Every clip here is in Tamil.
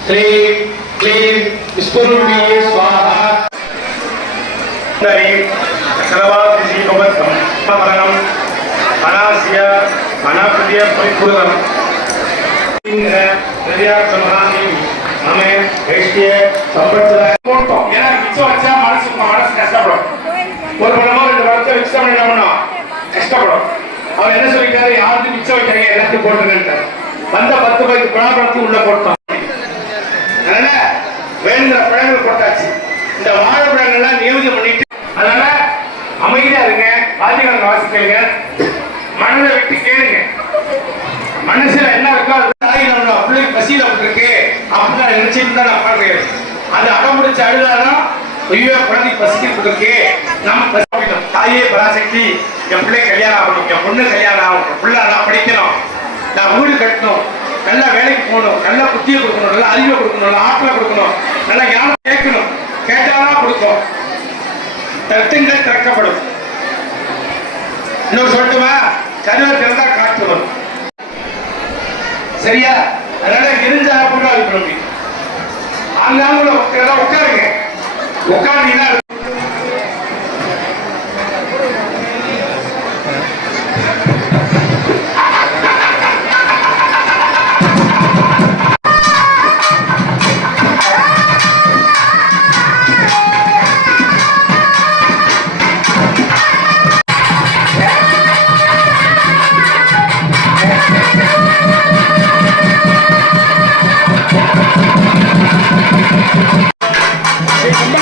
श्रीं क्लीं विष्णुरूपिणे स्वाहा नरीं सर्वादिशीभवत्वं मरणम् अनास्य अनाकृत्य परिपूर्णम् இந்திர நிறையா சொல்றாங்க நம்ம வைஷ்ய சம்பத்துல போட்டோம் ஏன்னா மிச்சம் வச்சா மனசு மனசு கஷ்டப்படும் ஒரு படமோ ரெண்டு படத்தை மிச்சம் பண்ணிட்டோம்னா கஷ்டப்படும் அவர் என்ன சொல்லிட்டாரு யாருக்கு மிச்சம் வைக்கிறாங்க எல்லாத்தையும் போட்டுருக்காரு வந்த பத்து பத்து பணம் படத்துக்கு உள்ள போட்டோம் இந்த வாழைப்பழங்கள்லாம் நியோஜனம் பண்ணிட்டு அதனால அமைதியா இருங்க வாத்தியங்கள் வாசிக்கங்க மனதை விட்டு கேளுங்க. மனசுல என்ன இருக்கோ அது பிள்ளைக்கு பசியில இருக்கு அப்படின்னு நினைச்சிட்டு தான் நான் பாடுறேன் அது அடமுடிச்சு அழுதாலும் ஐயோ குழந்தை பசிக்கிட்டு இருக்கு நம்ம பசிக்கணும் தாயே பராசக்தி என் பிள்ளை கல்யாணம் ஆகணும் என் பொண்ணு கல்யாணம் ஆகணும் பிள்ளை நான் படிக்கணும். நான் வீடு கட்டணும். நல்ல வேலைக்கு போகணும். நல்ல புத்தியை கொடுக்கணும். நல்ல அறிவை கொடுக்கணும். நல்ல ஆற்றலை கொடுக்கணும். நல்ல ஞானம் கேட்கணும் கேட்டாதான் கொடுக்கும் தட்டுங்கள் திறக்கப்படும். இன்னொரு சொல்லட்டுமா? கருவை திறந்தா காற்று வரும். சரியா? அதனால இருந்தா கூட அது ஆங்காங்குல உட்கார உட்காருங்க. உட்காருங்கன்னா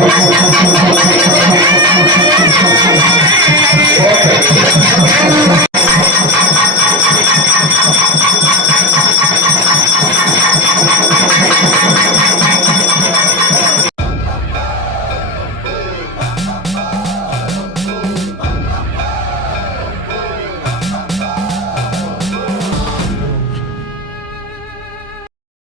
Thank you.